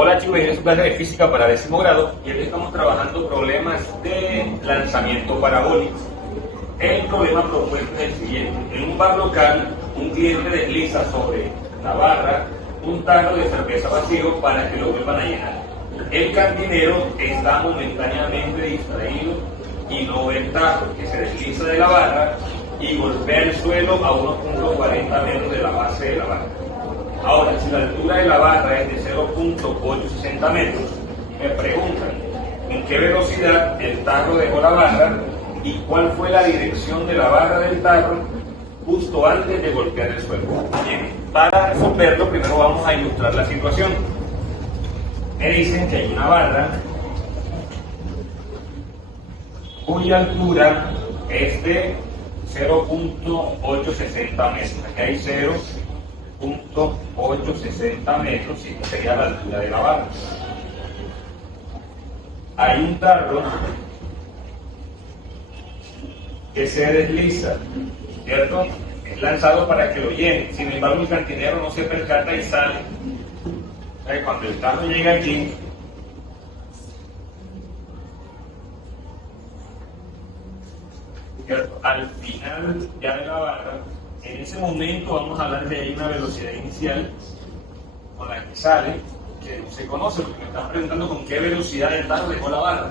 Hola chicos, bienvenidos a su clase de física para 10º grado y hoy estamos trabajando problemas de lanzamiento parabólico. El problema propuesto es el siguiente: en un bar local, un cliente desliza sobre la barra un tarro de cerveza vacío para que lo vuelvan a llenar. El cantinero está momentáneamente distraído y no ve el tarro, que se desliza de la barra y golpea el suelo a unos 1.40 metros de la base de la barra. Ahora, si la altura de la barra es de 0.860 metros, me preguntan en qué velocidad el tarro dejó la barra y cuál fue la dirección de la barra del tarro justo antes de golpear el suelo. Bien, para resolverlo, primero vamos a ilustrar la situación. Me dicen que hay una barra cuya altura es de 0.860 metros. Aquí hay 0.860 metros, y esta sería la altura de la barra. Hay un tarro que se desliza, ¿cierto? Es lanzado para que lo llene. Sin embargo, el cantinero no se percata y sale. Cuando el tarro llega aquí, ¿cierto?, al final ya de la barra, en ese momento vamos a hablar de ahí una velocidad inicial con la que sale, que no se conoce, porque me están preguntando con qué velocidad el tarro dejó la barra,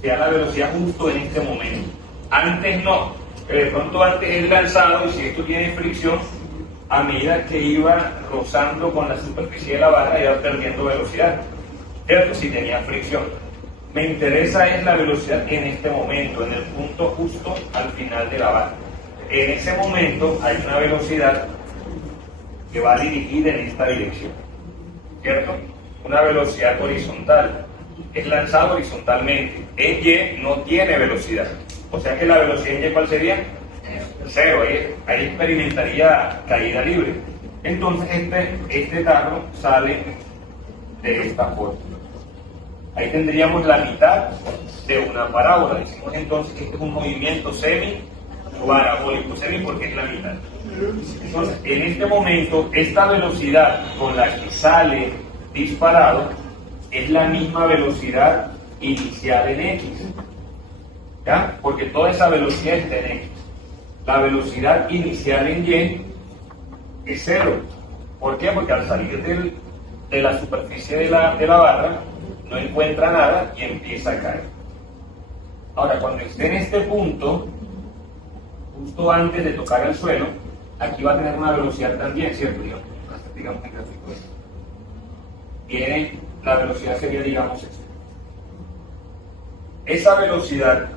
que da la velocidad justo en este momento. Antes no, de pronto antes es lanzado, y si esto tiene fricción, a medida que iba rozando con la superficie de la barra iba perdiendo velocidad, ¿cierto? Si tenía fricción. Me interesa es la velocidad en este momento, en el punto justo al final de la barra. En ese momento hay una velocidad que va dirigida en esta dirección, ¿cierto? Una velocidad horizontal. Es lanzado horizontalmente. En Y no tiene velocidad. O sea que la velocidad en Y, ¿cuál sería? Cero. Ahí experimentaría caída libre. Entonces este tarro sale de esta forma. Ahí tendríamos la mitad de una parábola. Decimos entonces que este es un movimiento semi-parabólico. Semi porque es la mitad. Entonces, en este momento, esta velocidad con la que sale disparado es la misma velocidad inicial en X. ¿Ya? Porque toda esa velocidad está en X. La velocidad inicial en Y es 0. ¿Por qué? Porque al salir de la superficie de la barra no encuentra nada y empieza a caer. Ahora, cuando esté en este punto, justo antes de tocar el suelo, aquí va a tener una velocidad también, ¿cierto? Digamos en gráfico. Viene, la velocidad sería, digamos, esta. Esa velocidad,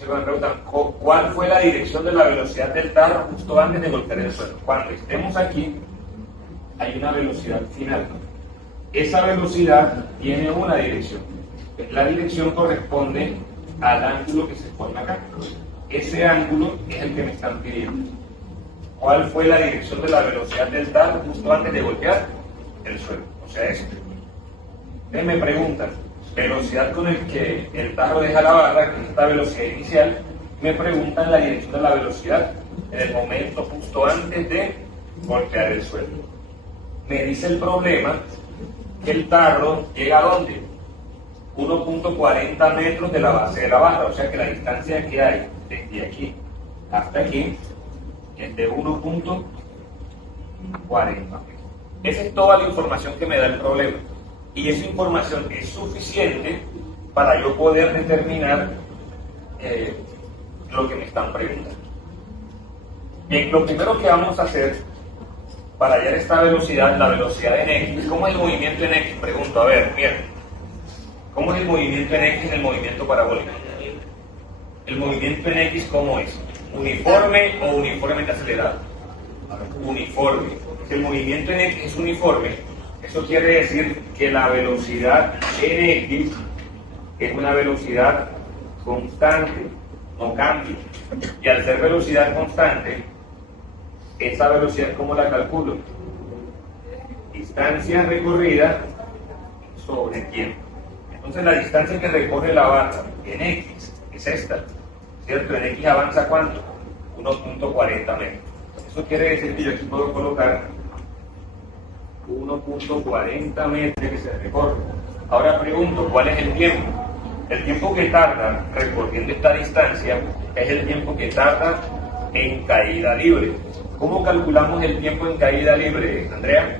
se me preguntan, ¿cuál fue la dirección de la velocidad del tarro justo antes de golpear el suelo? Cuando estemos aquí, hay una velocidad final. Esa velocidad tiene una dirección. La dirección corresponde al ángulo que se forma acá. Ese ángulo es el que me están pidiendo. ¿Cuál fue la dirección de la velocidad del tarro justo antes de golpear el suelo? O sea, esto. Entonces me preguntan, velocidad con el que el tarro deja la barra, que es esta velocidad inicial. Me preguntan la dirección de la velocidad en el momento justo antes de golpear el suelo. Me dice el problema que el tarro llega a ¿dónde? 1.40 metros de la base de la barra, o sea que la distancia que hay desde aquí hasta aquí es de 1.40 metros. Esa es toda la información que me da el problema, y esa información es suficiente para yo poder determinar lo que me están preguntando. Bien, lo primero que vamos a hacer para hallar esta velocidad, la velocidad en X, ¿cómo es el movimiento en X? Pregunto, a ver, miren, ¿cómo es el movimiento en X en el movimiento parabólico? El movimiento en X, ¿cómo es? ¿Uniforme o uniformemente acelerado? Uniforme. Si el movimiento en X es uniforme, eso quiere decir que la velocidad en X es una velocidad constante, no cambia. Y al ser velocidad constante, esa velocidad, ¿cómo la calculo? Distancia recorrida sobre tiempo. Entonces la distancia que recorre la barra en X es esta, ¿cierto? En X avanza ¿cuánto? 1.40 metros. Eso quiere decir que yo aquí puedo colocar 1.40 metros que se recorre. Ahora pregunto, ¿cuál es el tiempo? El tiempo que tarda recorriendo esta distancia es el tiempo que tarda en caída libre. ¿Cómo calculamos el tiempo en caída libre, Andrea?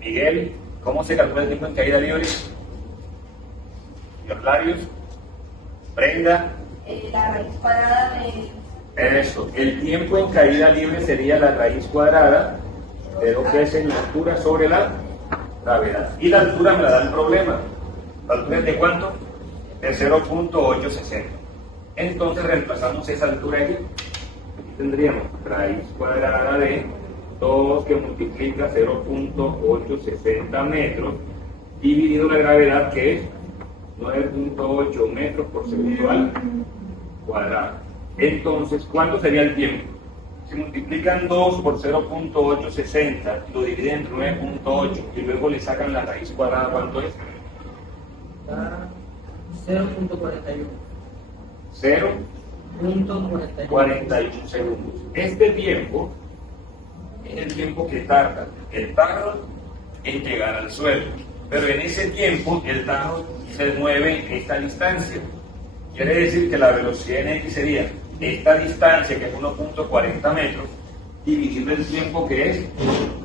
Miguel, ¿cómo se calcula el tiempo en caída libre? ¿Los labios? Brenda. La raíz cuadrada de... Eso, el tiempo en caída libre sería la raíz cuadrada de lo que es en la altura sobre la gravedad. Y la altura me la da el problema. ¿La altura es de cuánto? De 0.860. Entonces reemplazamos esa altura aquí. Aquí tendríamos raíz cuadrada de 2 que multiplica 0.860 metros dividido la gravedad, que es 9.8 metros por segundo al cuadrado. Entonces, ¿cuánto sería el tiempo? Si multiplican 2 por 0.860, lo dividen entre 9.8 y luego le sacan la raíz cuadrada, ¿cuánto es? 0.41. 0.41 segundos. Este tiempo es el tiempo que tarda el tarro en llegar al suelo. Pero en ese tiempo el tarro se mueve esta distancia. Quiere decir que la velocidad en X sería esta distancia, que es 1.40 metros, dividido el tiempo, que es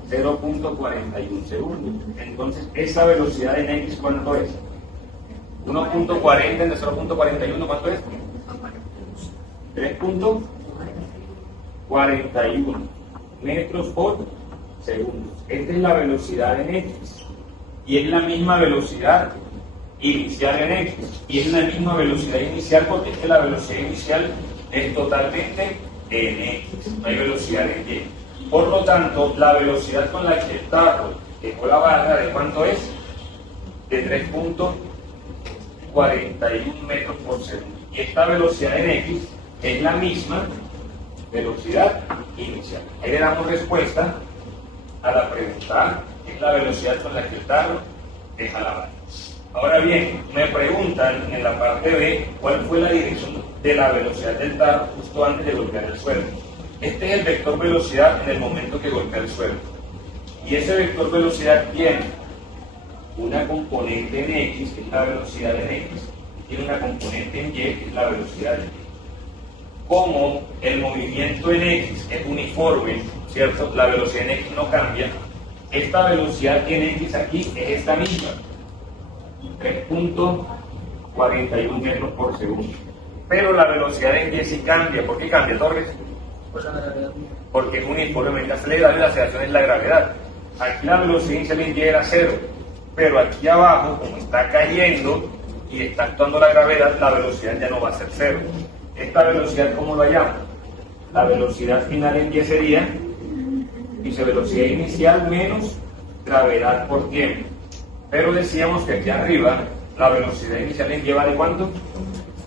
0.41 segundos. Entonces, esa velocidad en X, ¿cuánto es? 1.40 entre 0.41, ¿cuánto es? 3.41 metros por segundo. Esta es la velocidad en X. Y es la misma velocidad inicial en X. Y es la misma velocidad inicial porque es que la velocidad inicial es totalmente en X. No hay velocidad en Y. Por lo tanto, la velocidad con la que el tarro dejó la barra, ¿de cuánto es? De 3.41 metros por segundo. Y esta velocidad en X es la misma velocidad inicial. Ahí le damos respuesta a la pregunta A, que es la velocidad con la que el tarro deja la barra. Ahora bien, me preguntan en la parte B cuál fue la dirección de la velocidad del tarro justo antes de golpear el suelo. Este es el vector velocidad en el momento que golpea el suelo. Y ese vector velocidad tiene una componente en X, que es la velocidad en X, y tiene una componente en Y, que es la velocidad en Y. Como el movimiento en X es uniforme, ¿cierto? La velocidad en X no cambia. Esta velocidad en X aquí es esta misma, 3.41 metros por segundo. Pero la velocidad en Y sí cambia. ¿Por qué cambia, Torres? Por la gravedad. Porque es uniformemente acelerada y la aceleración es la gravedad. Aquí la velocidad inicial en Y era 0, pero aquí abajo, como está cayendo y está actuando la gravedad, la velocidad ya no va a ser 0. Esta velocidad, ¿cómo lo llamo? La velocidad final en Y sería, dice, velocidad inicial menos gravedad por tiempo. Pero decíamos que aquí arriba, la velocidad inicial en Y vale ¿cuánto?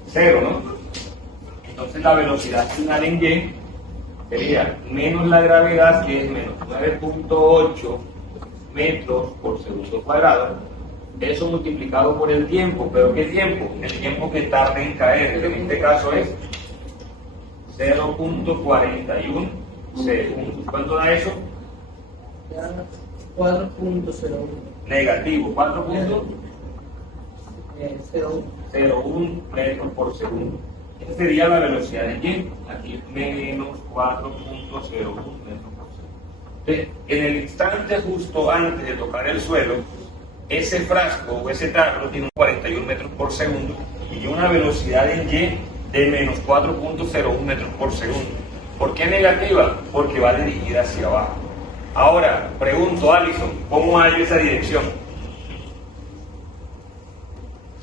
0, ¿no? Entonces la velocidad final en Y sería menos la gravedad, que es menos 9.8 metros por segundo cuadrado. Eso multiplicado por el tiempo. ¿Pero qué tiempo? El tiempo que tarda en caer, que en este caso es 0.41 segundos. ¿Cuánto da eso? 4.01. Negativo. ¿4.01 0. metros por segundo? Esa sería la velocidad en Y. Aquí menos 4.01 metros por segundo. Entonces, en el instante justo antes de tocar el suelo, ese frasco o ese tarro tiene 41 metros por segundo y una velocidad en Y de menos 4.01 metros por segundo. ¿Por qué negativa? Porque va dirigida hacia abajo. Ahora, pregunto, Alison, ¿cómo hallo esa dirección?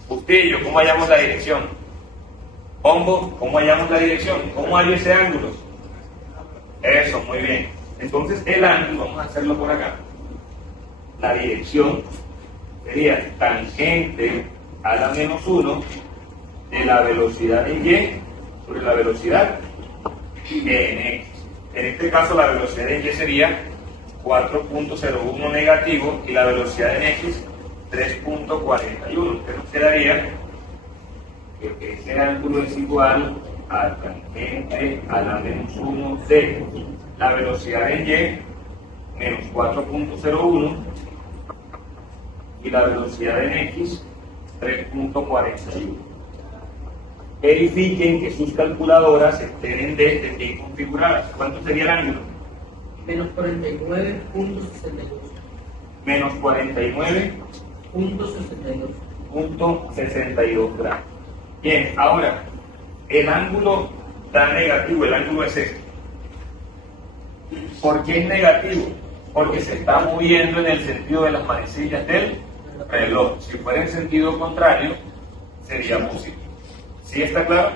Usted y yo, ¿cómo hallamos la dirección? Pombo, ¿cómo hallamos la dirección? ¿Cómo hallo ese ángulo? Eso, muy bien. Entonces, el ángulo, vamos a hacerlo por acá. La dirección sería tangente a la menos 1 de la velocidad en Y sobre la velocidad en X. En este caso la velocidad en Y sería 4.01 negativo y la velocidad en X 3.41. Entonces nos quedaría que ese ángulo es igual al tangente a la menos 1 de la velocidad en y menos 4.01 y la velocidad en x 3.41. Verifiquen que sus calculadoras estén desde bien configuradas. ¿Cuánto sería el ángulo? Menos 49.62. Menos 49.62. grados. Bien, ahora, el ángulo da negativo, el ángulo es este. ¿Por qué es negativo? Porque se está moviendo en el sentido de las manecillas del reloj. Si fuera en sentido contrario, sería positivo. ¿Sí está claro?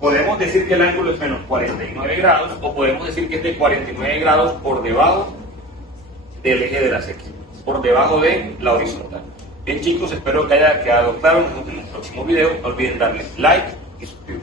Podemos decir que el ángulo es menos 49 grados o podemos decir que es de 49 grados por debajo del eje de las X, por debajo de la horizontal. Bien chicos, espero que haya quedado claro. Nos vemos en el próximo video. No olviden darle like y suscribirse.